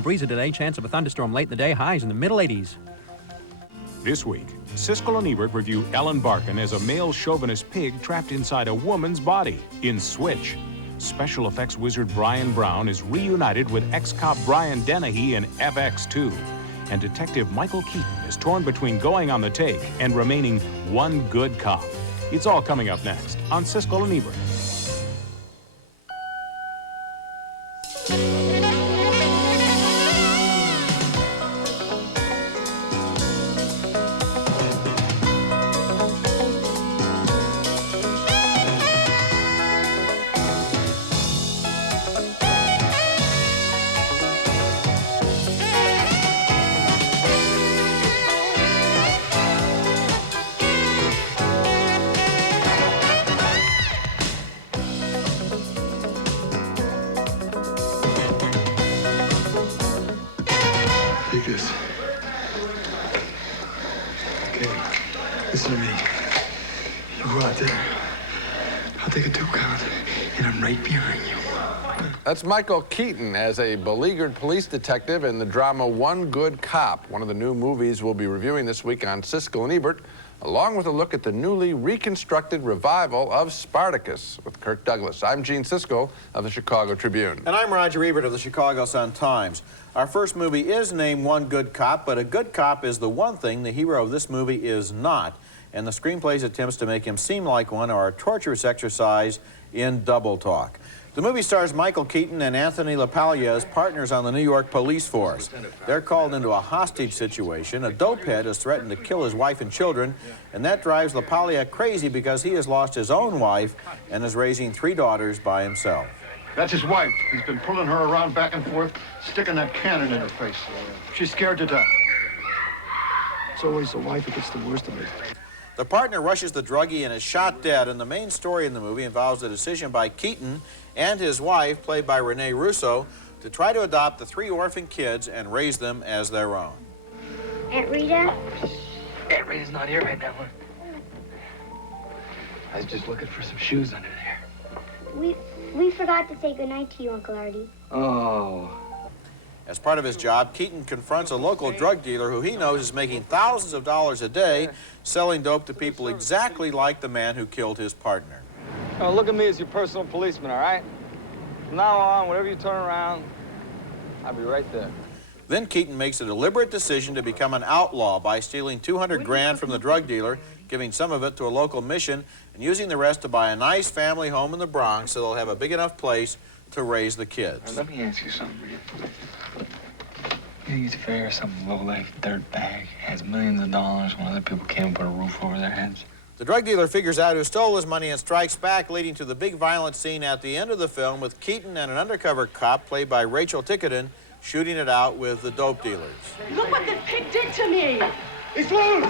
Partly breezy today, chance of a thunderstorm late in the day, highs in the middle 80s. This week, Siskel and Ebert review Ellen Barkin as a male chauvinist pig trapped inside a woman's body in Switch. Special effects wizard Brian Brown is reunited with ex-cop Brian Dennehy in FX2. And Detective Michael Keaton is torn between going on the take and remaining one good cop. It's all coming up next on Siskel and Ebert. Take this. Okay, listen to me. You go out there. I'll take a 2 count, and I'm right behind you. That's Michael Keaton as a beleaguered police detective in the drama One Good Cop, one of the new movies we'll be reviewing this week on Siskel and Ebert, along with a look at the newly reconstructed revival of Spartacus with Kirk Douglas. I'm Gene Siskel of the Chicago Tribune. And I'm Roger Ebert of the Chicago Sun-Times. Our first movie is named One Good Cop, but a good cop is the one thing the hero of this movie is not. And the screenplay's attempts to make him seem like one are a torturous exercise in double talk. The movie stars Michael Keaton and Anthony LaPaglia as partners on the New York police force. They're called into a hostage situation. A dopehead has threatened to kill his wife and children, and that drives LaPaglia crazy because he has lost his own wife and is raising 3 daughters by himself. That's his wife. He's been pulling her around back and forth, sticking that cannon in her face. She's scared to death. It's always the wife who gets the worst of it. The partner rushes the druggie and is shot dead, and the main story in the movie involves the decision by Keaton and his wife, played by Renee Russo, to try to adopt the 3 orphan kids and raise them as their own. Aunt Rita? Aunt Rita's not here right now. I was just looking for some shoes under there. We forgot to say goodnight to you, Uncle Artie. Oh. As part of his job, Keaton confronts a local drug dealer who he knows is making thousands of dollars a day selling dope to people exactly like the man who killed his partner. Oh, look at me as your personal policeman, all right? From now on, whenever you turn around, I'll be right there. Then Keaton makes a deliberate decision to become an outlaw by stealing 200 grand from the drug dealer, giving some of it to a local mission, and using the rest to buy a nice family home in the Bronx so they'll have a big enough place to raise the kids. Let me ask you something, Rita. You think it's fair some low-life dirtbag has millions of dollars when other people can't put a roof over their heads? The drug dealer figures out who stole his money and strikes back, leading to the big violent scene at the end of the film with Keaton and an undercover cop, played by Rachel Ticotin, shooting it out with the dope dealers. Look what this pig did to me! He's loose!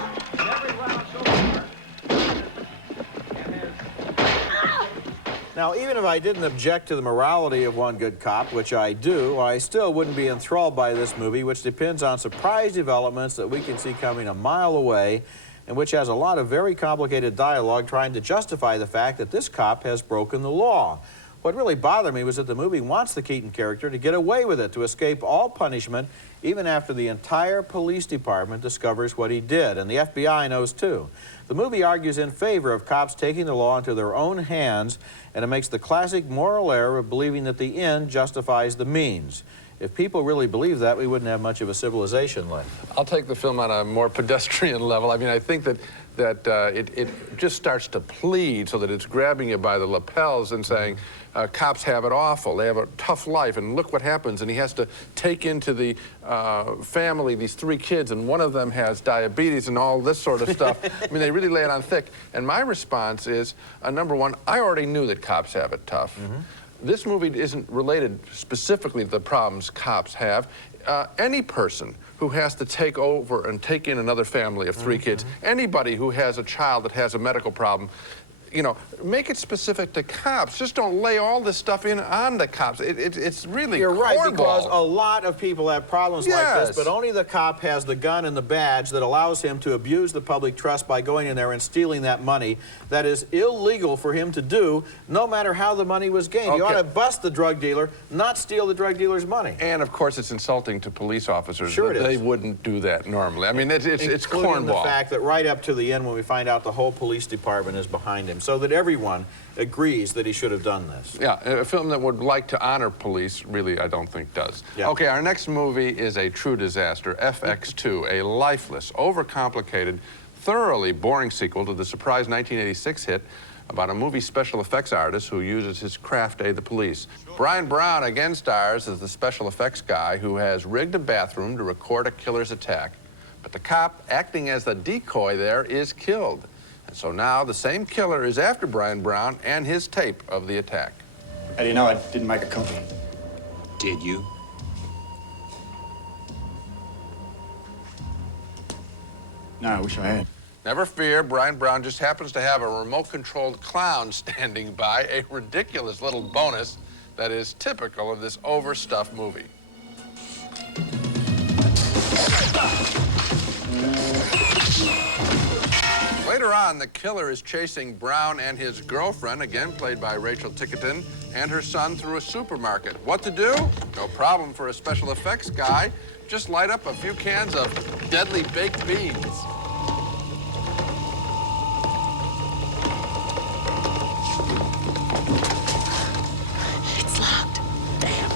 Now, even if I didn't object to the morality of One Good Cop, which I do, I still wouldn't be enthralled by this movie, which depends on surprise developments that we can see coming a mile away, and which has a lot of very complicated dialogue trying to justify the fact that this cop has broken the law. What really bothered me was that the movie wants the Keaton character to get away with it, to escape all punishment, even after the entire police department discovers what he did, and the FBI knows too. The movie argues in favor of cops taking the law into their own hands, and it makes the classic moral error of believing that the end justifies the means. If people really believe that, we wouldn't have much of a civilization left. I'll take the film on a more pedestrian level. I mean, I think that it just starts to plead so that it's grabbing you by the lapels and saying, cops have it awful, they have a tough life, and look what happens. And he has to take into the family these 3 kids, and one of them has diabetes and all this sort of stuff. I mean, they really lay it on thick. And my response is, number one, I already knew that cops have it tough. This movie isn't related specifically to the problems cops have. Any person who has to take over and take in another family of 3 kids, anybody who has a child that has a medical problem, you know, make it specific to cops. Just don't lay all this stuff in on the cops. It's really You're right, cornball. because a lot of people have problems like this, but only the cop has the gun and the badge that allows him to abuse the public trust by going in there and stealing that money. That is illegal for him to do, no matter how the money was gained. You ought to bust the drug dealer, not steal the drug dealer's money. And, of course, it's insulting to police officers. Sure it is. They wouldn't do that normally. I mean, it's Including the cornball. fact that right up to the end when we find out the whole police department is behind him, so that everyone agrees that he should have done this. Yeah, a film that would like to honor police, really, I don't think does. Yeah. Okay, our next movie is a true disaster, FX2, a lifeless, overcomplicated, thoroughly boring sequel to the surprise 1986 hit about a movie special effects artist who uses his craft to aid the police. Brian Brown again stars as the special effects guy who has rigged a bathroom to record a killer's attack. But the cop acting as the decoy there is killed. And so now the same killer is after Brian Brown and his tape of the attack. How do you know I didn't make a copy? Did you? No, I wish I had. Never fear, Brian Brown just happens to have a remote-controlled clown standing by, a ridiculous little bonus that is typical of this overstuffed movie. Later on, the killer is chasing Brown and his girlfriend, again played by Rachel Tickerton, and her son through a supermarket. What to do? No problem for a special effects guy. Just light up a few cans of deadly baked beans. It's locked. Damn.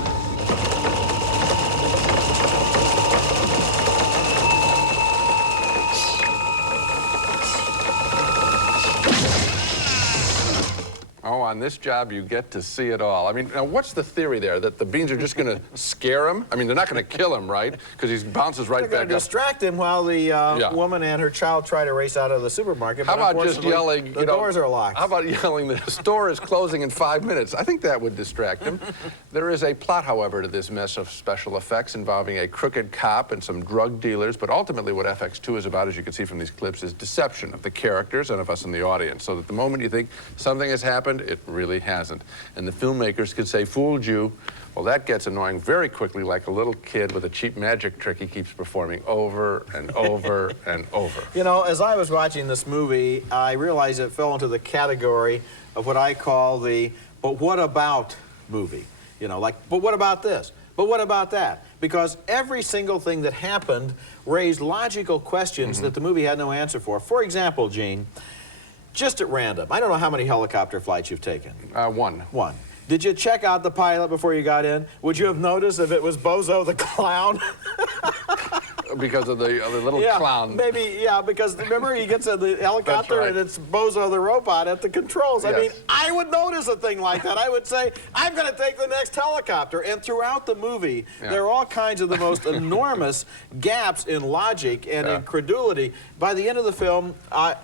Oh, on this job, you get to see it all. I mean, now, what's the theory there? That the beans are just going to scare him? I mean, they're not going to kill him, right? Because he bounces right They're back going to up. distract him while the woman and her child try to race out of the supermarket. How but about just yelling, the doors are locked. How about yelling, the store is closing in 5 minutes? I think that would distract him. There is a plot, however, to this mess of special effects involving a crooked cop and some drug dealers, but ultimately what FX2 is about, as you can see from these clips, is deception of the characters and of us in the audience, so that the moment you think something has happened, it really hasn't. And the filmmakers can say, fooled you. Well, that gets annoying very quickly, like a little kid with a cheap magic trick he keeps performing over and over and over. You know, as I was watching this movie, I realized it fell into the category of what I call the "but what about" movie. You know, like, but what about this? But what about that? Because every single thing that happened raised logical questions that the movie had no answer for. For example, Gene, just at random, I don't know how many helicopter flights you've taken. One. One. Did you check out the pilot before you got in? Would you have noticed if it was Bozo the Clown? Because of the little clown. Maybe, yeah, because remember he gets in the helicopter right. and it's Bozo the robot at the controls. Yes. I mean, I would notice a thing like that. I would say, I'm going to take the next helicopter. And throughout the movie, there are all kinds of the most enormous gaps in logic and incredulity. By the end of the film, I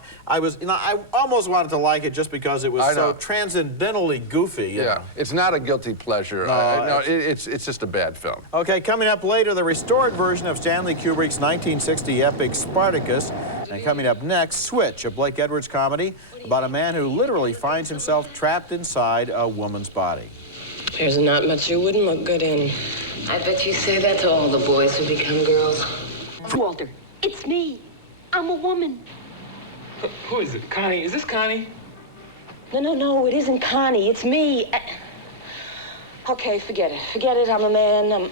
almost wanted to like it just because it was so transcendentally goofy. You know? It's not a guilty pleasure. No, it's just a bad film. Okay, coming up later, the restored version of Stanley Kubrick's 1960 epic Spartacus. And coming up next, Switch, a Blake Edwards comedy about a man who literally finds himself trapped inside a woman's body. There's not much you wouldn't look good in. I bet you say that to all the boys who become girls. Walter, it's me. I'm a woman. Who is it? Connie? Is this Connie? No, it isn't Connie. It's me. Okay, forget it. Forget it. I'm a man.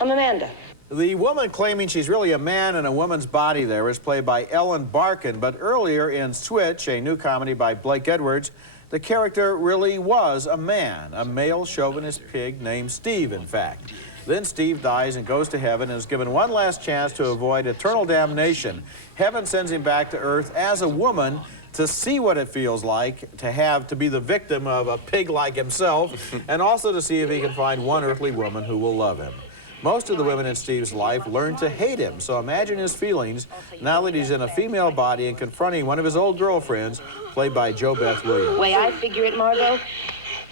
I'm Amanda. The woman claiming she's really a man in a woman's body there is played by Ellen Barkin, but earlier in Switch, a new comedy by Blake Edwards, the character really was a man, a male chauvinist pig named Steve, in fact. Then Steve dies and goes to heaven and is given one last chance to avoid eternal damnation. Heaven sends him back to earth as a woman to see what it feels like to be the victim of a pig like himself, and also to see if he can find one earthly woman who will love him. Most of the women in Steve's life learn to hate him, so imagine his feelings now that he's in a female body and confronting one of his old girlfriends, played by Jo Beth Williams. The way I figure it, Margot,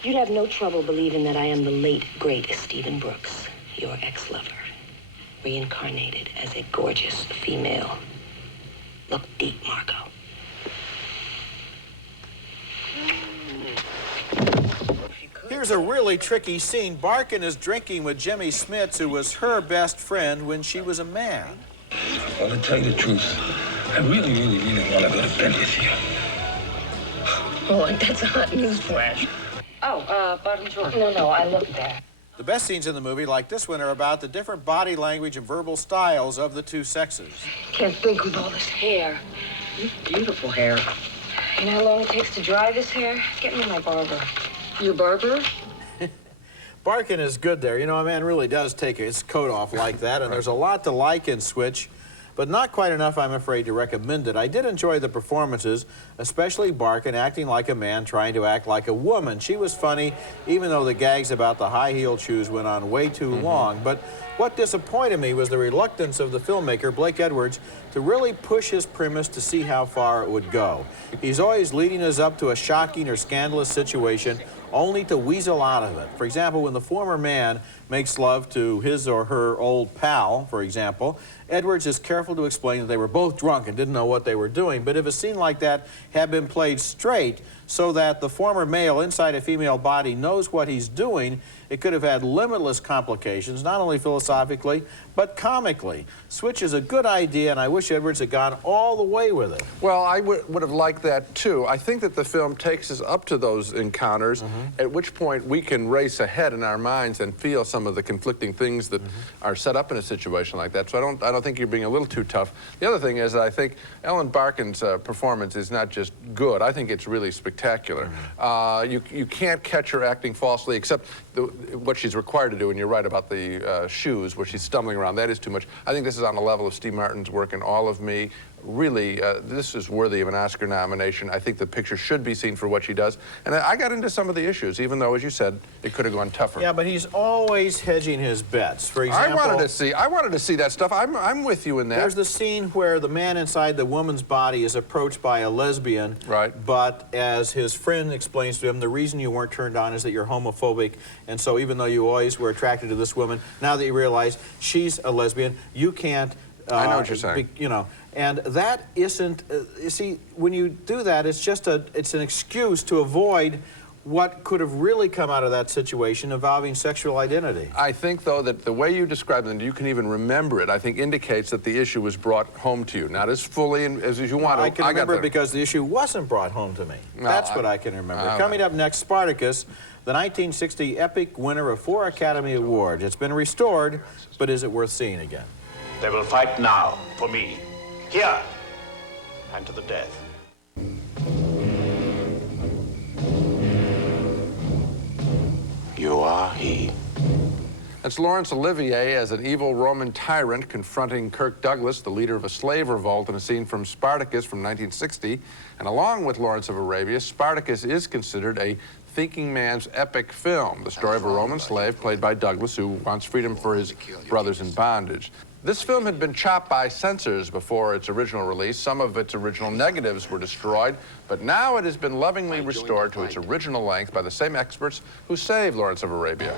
you'd have no trouble believing that I am the late, great Stephen Brooks, your ex-lover, reincarnated as a gorgeous female. Look deep, Margot. here's a really tricky scene. Barkin is drinking with Jimmy Smits, who was her best friend when she was a man. Well, to tell you the truth, I really want to go to bed with you. Oh, that's a hot news flash. Oh, bottom drawer. No, I looked there. The best scenes in the movie, like this one, are about the different body language and verbal styles of the two sexes. Can't think with all this hair. Beautiful hair. You know how long it takes to dry this hair? Get me my barber. Your barber? Barkin is good there. You know, a man really does take his coat off like that, and there's a lot to like in Switch, but not quite enough, I'm afraid, to recommend it. I did enjoy the performances, especially Barkin acting like a man trying to act like a woman. She was funny, even though the gags about the high-heeled shoes went on way too long. But what disappointed me was the reluctance of the filmmaker, Blake Edwards, to really push his premise to see how far it would go. He's always leading us up to a shocking or scandalous situation, only to weasel out of it. For example, when the former man makes love to his or her old pal, for example, Edwards is careful to explain that they were both drunk and didn't know what they were doing. But if a scene like that had been played straight so that the former male inside a female body knows what he's doing, it could have had limitless complications, not only philosophically, but comically. Switch is a good idea, and I wish Edwards had gone all the way with it. Well, I would have liked that, too. I think that the film takes us up to those encounters, at which point we can race ahead in our minds and feel some of the conflicting things that are set up in a situation like that. So I don't think you're being a little too tough. The other thing is that I think Ellen Barkin's performance is not just good. I think it's really spectacular. You can't catch her acting falsely, except what she's required to do, and you're right about the shoes, where she's stumbling around. That is too much. I think this is on the level of Steve Martin's work in All of Me. Really, this is worthy of an Oscar nomination. I think the picture should be seen for what she does. And I got into some of the issues, even though, as you said, it could have gone tougher. Yeah, but he's always hedging his bets. For example, I wanted to see that stuff. I'm with you in that. There's the scene where the man inside the woman's body is approached by a lesbian. Right. But as his friend explains to him, the reason you weren't turned on is that you're homophobic. And so even though you always were attracted to this woman, now that you realize she's a lesbian, you can't... I know what you're saying. You know, and that isn't, you see, when you do that, it's just it's an excuse to avoid what could have really come out of that situation involving sexual identity. I think, though, that the way you describe it, and you can even remember it, I think indicates that the issue was brought home to you. Not as fully as you want to. I can remember it because the issue wasn't brought home to me. No, That's what I can remember. Coming up next, Spartacus, the 1960 epic winner of 4 Academy Awards. It's been restored, but is it worth seeing again? They will fight now for me, here, and to the death. You are he. That's Laurence Olivier as an evil Roman tyrant confronting Kirk Douglas, the leader of a slave revolt, in a scene from Spartacus from 1960. And along with Lawrence of Arabia, Spartacus is considered a thinking man's epic film, the story of a Roman slave played by Douglas who wants freedom for his brothers in bondage. This film had been chopped by censors before its original release. Some of its original negatives were destroyed, but now it has been lovingly restored to its original length by the same experts who saved Lawrence of Arabia.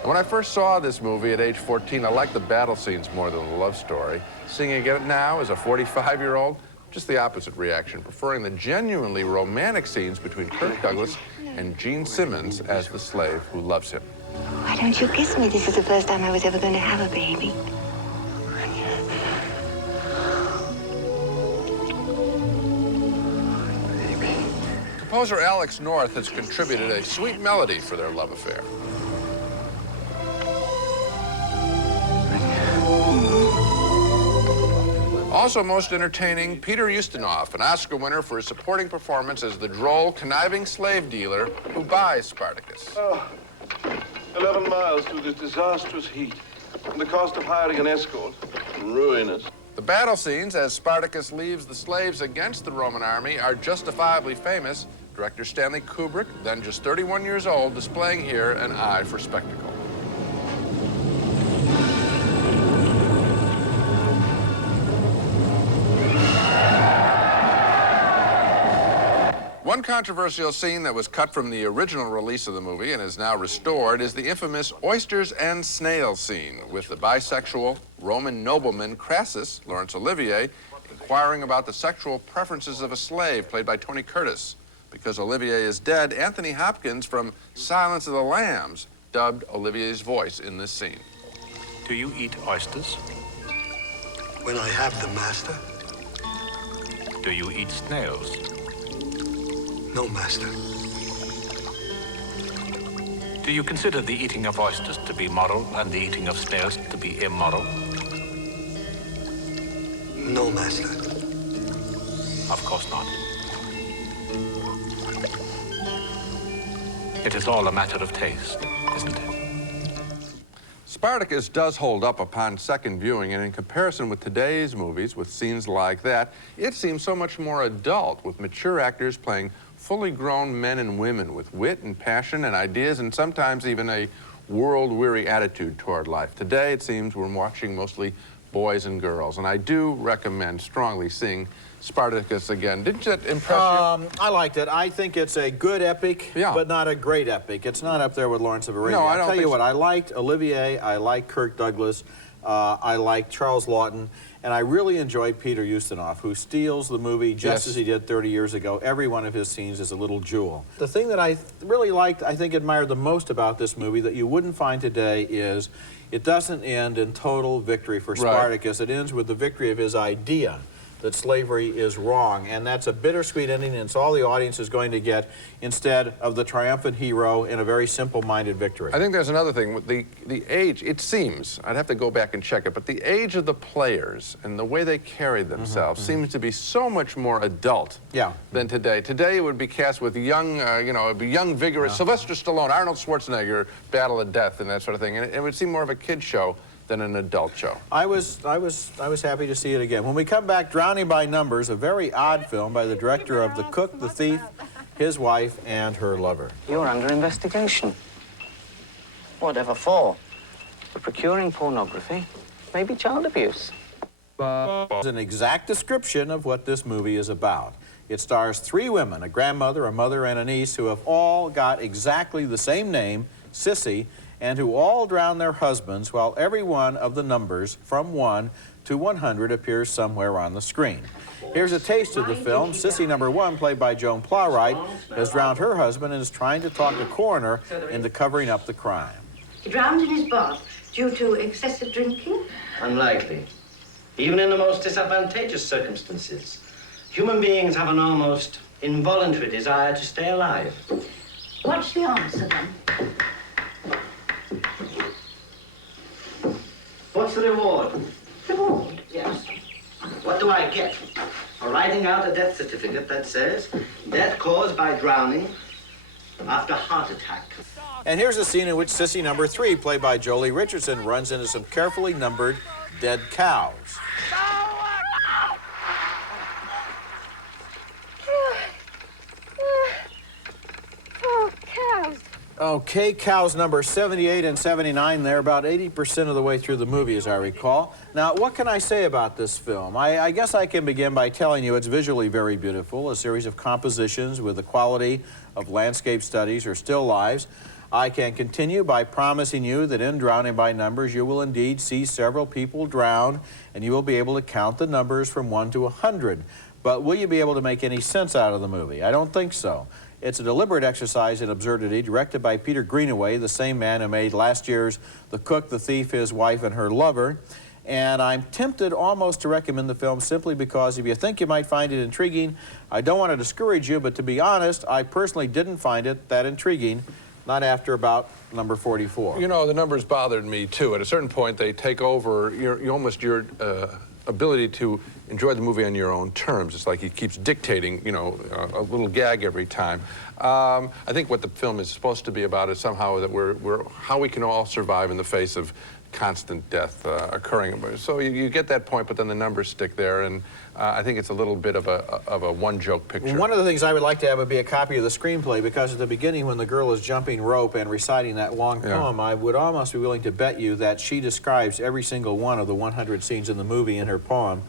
And when I first saw this movie at age 14, I liked the battle scenes more than the love story. Seeing it now as a 45-year-old, just the opposite reaction, preferring the genuinely romantic scenes between Kirk Douglas and Gene Simmons as the slave who loves him. Why don't you kiss me? This is the first time I was ever going to have a baby. Composer Alex North has contributed a sweet melody for their love affair. Also most entertaining, Peter Ustinov, an Oscar winner for his supporting performance as the droll, conniving slave dealer who buys Spartacus. 11 miles through this disastrous heat, and the cost of hiring an escort, ruinous. The battle scenes as Spartacus leaves the slaves against the Roman army are justifiably famous. Director Stanley Kubrick, then just 31 years old, displaying here an eye for spectacle. One controversial scene that was cut from the original release of the movie and is now restored is the infamous oysters and snails scene with the bisexual Roman nobleman Crassus, Laurence Olivier, inquiring about the sexual preferences of a slave played by Tony Curtis. Because Olivier is dead, Anthony Hopkins from Silence of the Lambs dubbed Olivier's voice in this scene. Do you eat oysters? When I have the master? Do you eat snails? No, master. Do you consider the eating of oysters to be moral and the eating of snails to be immoral? No, master. Of course not. It is all a matter of taste, isn't it? Spartacus does hold up upon second viewing, and in comparison with today's movies, with scenes like that, it seems so much more adult, with mature actors playing fully grown men and women with wit and passion and ideas and sometimes even a world-weary attitude toward life. Today, it seems we're watching mostly boys and girls, and I do recommend strongly seeing Spartacus again. Didn't that impress you? I liked it. I think it's a good epic, but not a great epic. It's not up there with Lawrence of Arabia. No, I don't I'll tell you what, so. I liked Olivier, I liked Kirk Douglas, I liked Charles Lawton, and I really enjoyed Peter Ustinov, who steals the movie just as he did 30 years ago. Every one of his scenes is a little jewel. The thing that I really liked, I think admired the most about this movie that you wouldn't find today is it doesn't end in total victory for Spartacus. It ends with the victory of his idea that slavery is wrong, and that's a bittersweet ending, and it's all the audience is going to get instead of the triumphant hero in a very simple-minded victory. I think there's another thing. With the age, it seems, I'd have to go back and check it, but the age of the players and the way they carry themselves seems to be so much more adult than today. Today, it would be cast with young, you know, young, vigorous, Sylvester Stallone, Arnold Schwarzenegger, battle of death and that sort of thing, and it would seem more of a kid show than an adult show. I was happy to see it again. When we come back, Drowning by Numbers, a very odd film by the director of The Cook, the Thief, his wife, and her lover. You're under investigation. Whatever for? For procuring pornography, maybe child abuse. It's an exact description of what this movie is about. It stars three women, a grandmother, a mother, and a niece, who have all got exactly the same name, Sissy, and who all drown their husbands while every one of the numbers from 1 to 100 appears somewhere on the screen. Here's a taste of the film. Sissy number 1, played by Joan Plowright, has drowned her husband and is trying to talk the coroner into covering up the crime. He drowned in his bath due to excessive drinking? Unlikely. Even in the most disadvantageous circumstances, human beings have an almost involuntary desire to stay alive. What's the answer, then? What's the reward? Reward? Yes. What do I get for writing out a death certificate that says death caused by drowning after heart attack? And here's a scene in which Sissy number 3, played by Jolie Richardson, runs into some carefully numbered dead cows. Oh, cows. Okay, cows number 78 and 79. They're about 80% of the way through the movie, as I recall. Now, what can I say about this film? I guess I can begin by telling you it's visually very beautiful, a series of compositions with the quality of landscape studies or still lives. I can continue by promising you that in Drowning by Numbers, you will indeed see several people drown, and you will be able to count the numbers from 1 to 100. But will you be able to make any sense out of the movie? I don't think so. It's a deliberate exercise in absurdity, directed by Peter Greenaway, the same man who made last year's The Cook, the Thief, his wife, and her lover. And I'm tempted almost to recommend the film simply because if you think you might find it intriguing, I don't want to discourage you, but to be honest, I personally didn't find it that intriguing, not after about number 44. You know, the numbers bothered me, too. At a certain point, they take over your ability to enjoy the movie on your own terms. It's like he keeps dictating, you know, a little gag every time. I think what the film is supposed to be about is somehow that how we can all survive in the face of constant death occurring. So you get that point, but then the numbers stick there, and I think it's a little bit of a one-joke picture. One of the things I would like to have would be a copy of the screenplay, because at the beginning, when the girl is jumping rope and reciting that long poem, I would almost be willing to bet you that she describes every single one of the 100 scenes in the movie in her poem,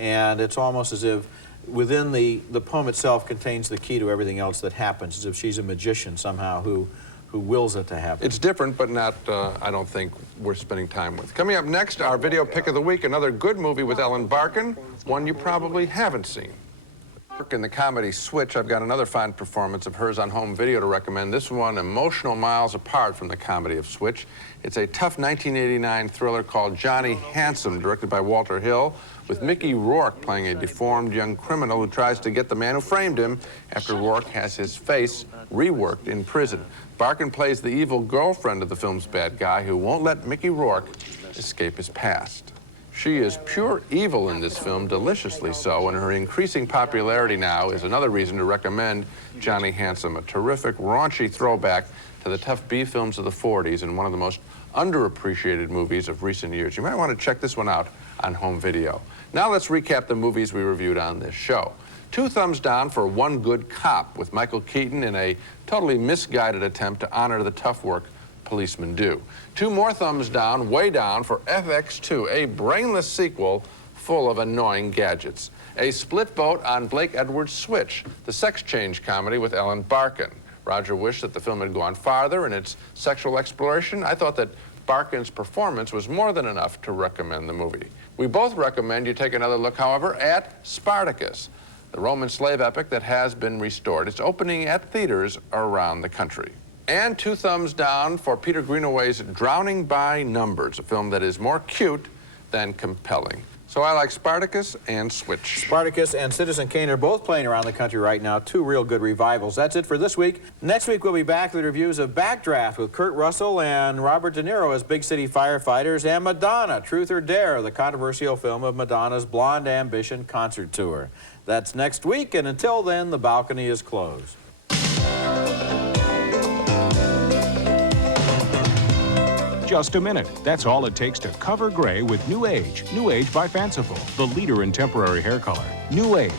and it's almost as if within the poem itself contains the key to everything else that happens, as if she's a magician somehow who wills it to happen. It's different, but not, I don't think, worth spending time with. Coming up next, our video pick of the week, another good movie with Ellen Barkin, one you probably haven't seen. In the comedy Switch, I've got another fine performance of hers on home video to recommend. This one, emotional miles apart from the comedy of Switch. It's a tough 1989 thriller called Johnny Handsome, directed by Walter Hill, with Mickey Rourke playing a deformed young criminal who tries to get the man who framed him after Rourke has his face reworked in prison. Barkin plays the evil girlfriend of the film's bad guy who won't let Mickey Rourke escape his past. She is pure evil in this film, deliciously so, and her increasing popularity now is another reason to recommend Johnny Handsome, a terrific, raunchy throwback to the tough B films of the 40s and one of the most underappreciated movies of recent years. You might want to check this one out on home video. Now let's recap the movies we reviewed on this show. 2 thumbs down for One Good Cop with Michael Keaton in a totally misguided attempt to honor the tough work policemen do. 2 more thumbs down, way down, for FX2, a brainless sequel full of annoying gadgets. A split vote on Blake Edwards' Switch, the sex change comedy with Ellen Barkin. Roger wished that the film had gone farther in its sexual exploration. I thought that Barkin's performance was more than enough to recommend the movie. We both recommend you take another look, however, at Spartacus, the Roman slave epic that has been restored. It's opening at theaters around the country. And 2 thumbs down for Peter Greenaway's Drowning by Numbers, a film that is more cute than compelling. So I like Spartacus and Switch. Spartacus and Citizen Kane are both playing around the country right now. 2 real good revivals. That's it for this week. Next week, we'll be back with reviews of Backdraft with Kurt Russell and Robert De Niro as big city firefighters, and Madonna, Truth or Dare, the controversial film of Madonna's Blonde Ambition concert tour. That's next week, and until then, the balcony is closed. Just a minute. That's all it takes to cover gray with New Age. New Age by Fanciful, the leader in temporary hair color. New Age.